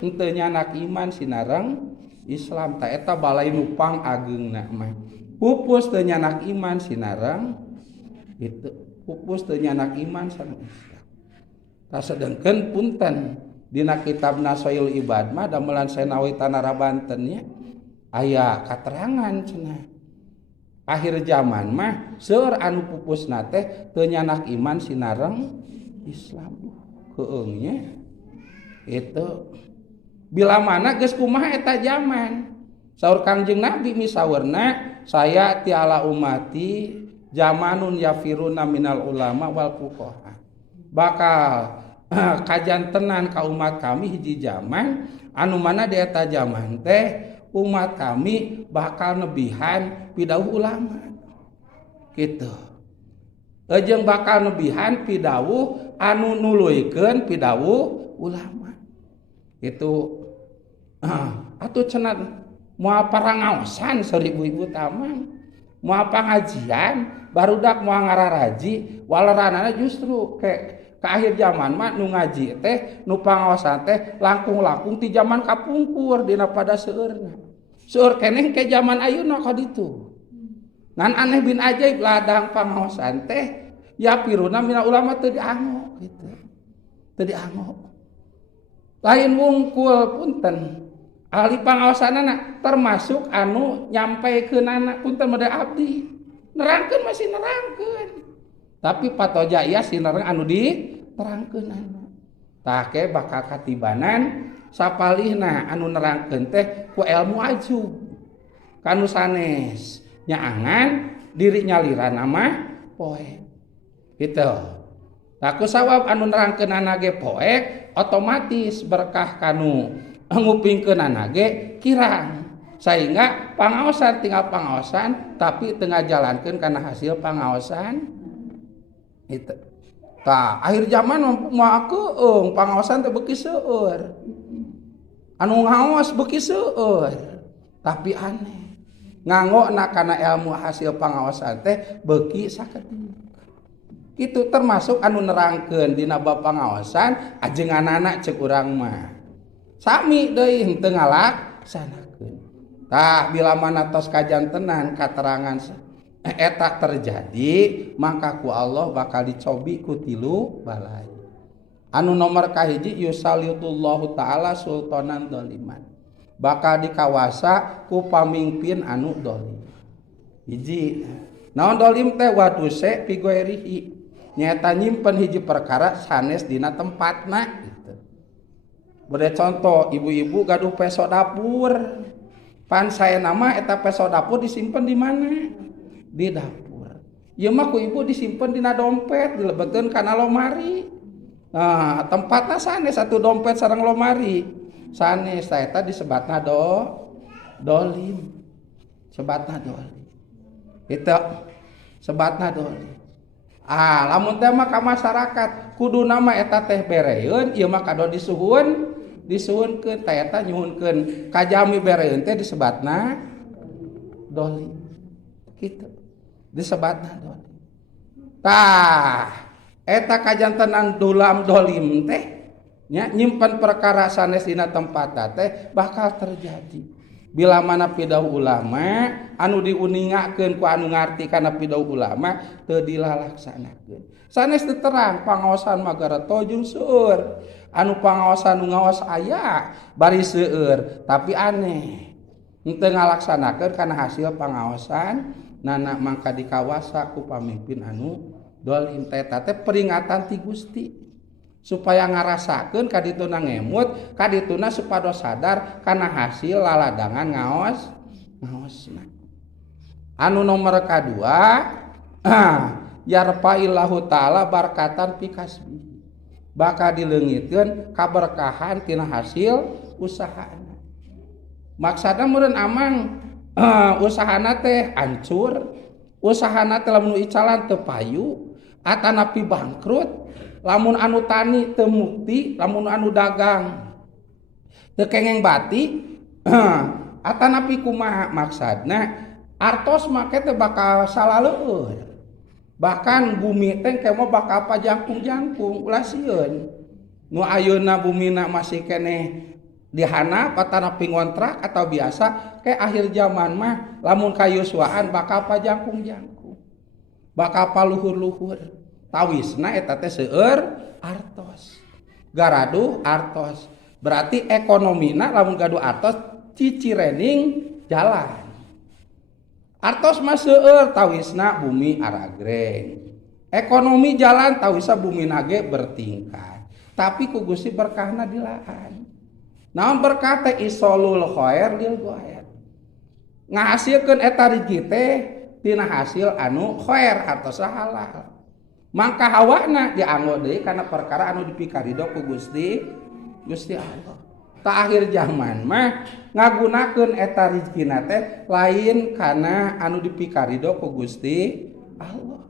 henteu nyanak iman sinareng Islam ta eta balai nu pangageungna mah pupus teu nyanak iman sinareng itu pupus teu nyanak iman sareng Islam ta sedengkeun punten dina kitab Nasoil Ibad mah damelan Senawi Tanara Banten nya aya katerangan cenah akhir zaman mah seueur anu pupusna teh teu nyanak iman sinareng Islam heueung nya itu bila mana geus kumaha eta zaman saur Kangjeng Nabi misaweurna saya tiala umati zamanun yafiruna minal ulama wal fuqaha bakal kajantenan ka umat kami hiji zaman anu mana di eta zaman teh umat kami bakal nebihan pidawuh ulama gitu jeung bakal nebihan pidawuh anu nuluykeun pidawuh ulama itu atuh cenah moal parangaosan seribu ibu tamang moal pangajian barudak moal ngararaji waleranana justru ke akhir zaman mah nu ngaji teh nu pangaosan teh langkung-langkung ti zaman kapungkur dina pada seueurna seueur keneh ke zaman ayeuna ka ditu ngan aneh bin ajaib ladang pangaosan teh ya piruna mina ulama teu diango gitu teu diango lain wungkul punten ahli pangaosanana termasuk anu nyampekeunana punten made abdi nerangkeun masih nerangkeun tapi patoja ieu sinereng anu diterangkeunana tah ke bakal katibanan sapalihna anu nerangkeun teh ku ilmu ajub kanu sanes nyaangan diri nyalirana mah poek gitu tak kusawab anu nerangkeunana ge poek otomatis berkah kanu ngupingkeunana ge kirang sehingga pangaosan tinggal pangaosan tapi tengah jalankeun kana hasil pangaosan itu tah akhir zaman moal keung pangaosan teh beuki seueur anu ngaos beuki seueur tapi aneh nganggona kana ilmu hasil pangaosan teh beuki sakedik itu termasuk anu nerangkeun dina bab pangaosan ajenganana ceuk urang mah sami deui henteu ngalaksanakeun tah bila mana tos kajantenan katerangan eta terjadi maka ku Allah bakal dicobi ku tilu balai anu nomor kahiji yusallitullahu taala sultanan doliman bakal dikawasa ku pamimpin anu dolim hiji naon dolim teh waduse pigoerihi nyata nyimpen hiji perkara sanes dina tempatna gitu bade contoh ibu-ibu gaduh peso dapur pan saena mah eta peso dapur disimpen di mana di dapur ieu mah ku ibu disimpen dina dompet dilebetkeun kana lomari nah tempatna sanes satu dompet sareng lomari sanes eta disebatna dolim sebatna dolim itu sebatna dolim lamun teh mah ka masyarakat kuduna mah eta teh bereun ieu mah kado disuhunkeun teh eta nyuhunkeun ka jami bereun teh disebatna dolim kitu disebatna dolim tah eta kajantenan dulam dolim teh nya nyimpen perkara sanes dina tempatna teh bakal terjadi bila mana pidawuh ulama anu diuningakeun ku anu ngarti kana pidawuh ulama teu dilalaksanakeun sanes teu terang pangaosan magareto jeung seueur anu pangaosan nu ngaos aya bari seueur tapi aneh henteu ngalaksanakeun kana hasil pangaosan nana mangka dikawasa ku pamimpin anu dolim teh peringatan ti Gusti supaya ngarasakeun kadituna ngemut kadituna supados sadar kana hasil laladangan ngaosna anu nomor kadua yarfa'illahu ta'ala barakatan fi kasbi bakal dileungitkeun kaberkahan tina hasil usahana maksudna meureun amang usahana teh hancur usahana teh lamun icalan teu payu atanapi bangkrut lamun anu tani teu mukti lamun anu dagang teu kengeng bati atanapi kumaha maksudna artos make teh bakal salaleueur bahkan bumi teh kemo bakal pajangkung-jangkung ulah sieun nu ayeuna bumina masih keneh dihana patana pingontrak atau biasa kayak akhir zaman mah lamun kayuswaan bakal pajangkung-jangkung bakal paluhur-luhur tawisna eta teh seueur artos garadu artos berarti ekonomina lamun gaduh artos cicirening jalan artos mah seueur tawisna bumi aragreng ekonomi jalan tawisa bumi nage bertingkat tapi ku Gusti berkahna dilaan naon berkah teh isolul khair lil ghair ngahasilkeun eta rezeki teh tina hasil anu khair atau halal mangka hawana dianggo deui kana perkara anu dipikaridho ku Gusti Allah ta akhir zaman mah ngagunakeun eta rezekina teh lain kana anu dipikaridho ku Gusti Allah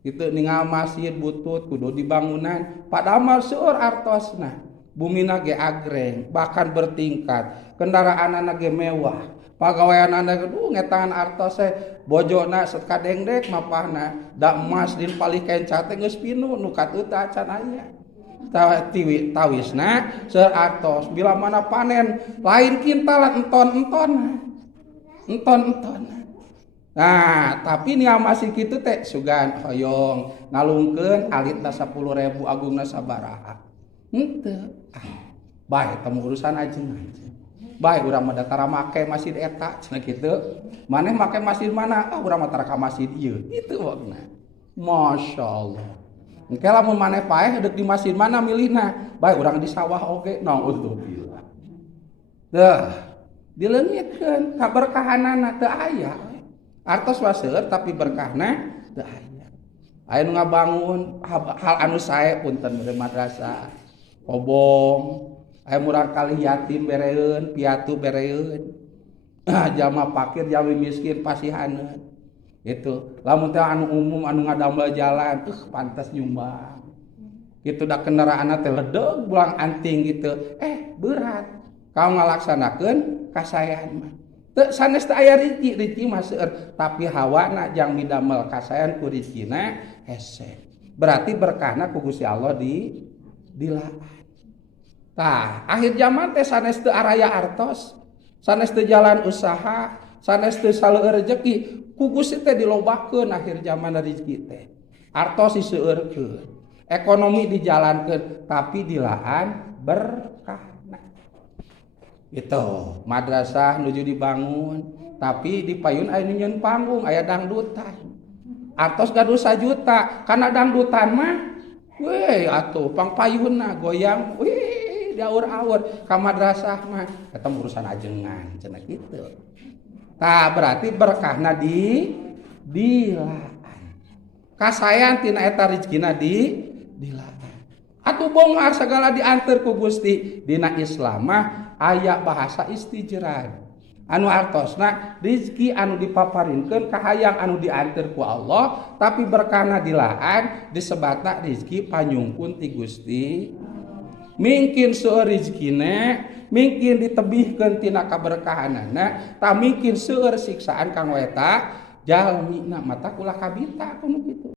kitu ningal masjid butut kudu dibangunan padahal seueur artosna bumina ge agreng bahkan bertingkat kendaraanna ge mewah pagaweanna ge ngetangan artos bojona sekadengdek mapahna da emas din palikeun teh geus pinu nu katuta can aya tawisna seueur artos bila mana panen lain kintal enton nah tapi nia masih kitu teh sugan hoyong ngalungkeun alitna 10.000 agungna sabaraha henteu bae temu urusan ajengan bae urang mah datara make masjid eta cenah kitu maneh make masjid mana urang mah tara ka masjid ieu kitu wagna masyaallah engke lamun maneh paeh deuk di masjid mana milihna bae urang di sawah oge naudzubillah tah dileungitkeun kaberkahanana teu aya artos waseur tapi berkahna teu aya aya nu ngabangun hal anu sae punten bere madrasah obong aya murang kali yatim bereun piatu bereun jama fakir jami miskin pasihaneun gitu lamun teh anu umum anu ngadamel jalan pantes nyumbang gitu da kendaraanna teh ledeg bulang anting gitu berat kamu ngalaksanakeun kasayan mah teu sanes teh aya rezeki mah seueur tapi hawana jang midamel kasayan ku rezekina hese berarti berkahna ku Gusti Allah dilaan tah akhir zaman teh sanes teu araya artos sanes teu jalan usaha sanes teu saleueur rezeki ku Gusti teh dilobakeun akhir zaman rezeki teh artos diseueurkeun ekonomi dijalankeun tapi dilaan berkahna gitu madrasah nuju dibangun tapi di payun aya nyeun panggung aya dangdutan artos gaduh 1 juta kana dangdutan mah weh atuh pangpayunna goyang weh diaur-aur ka madrasah mah eta urusan ajengan cenah kitu tah berarti berkahna dilaan kasayan tina eta rezekina dilaan atuh bongar segala dianteur ku Gusti dina Islam mah aya bahasa istijran anu artosna rezeki anu dipaparinkeun ka hayang anu dianteur ku Allah tapi berkahna dilaan disebatna rezeki panyungkun ti Gusti mungkin seueur rezekina mungkin ditebihkeun tina kaberkahanana tah mungkin seueur siksaan kang eta jalmina mata kulah kabita kuno kitu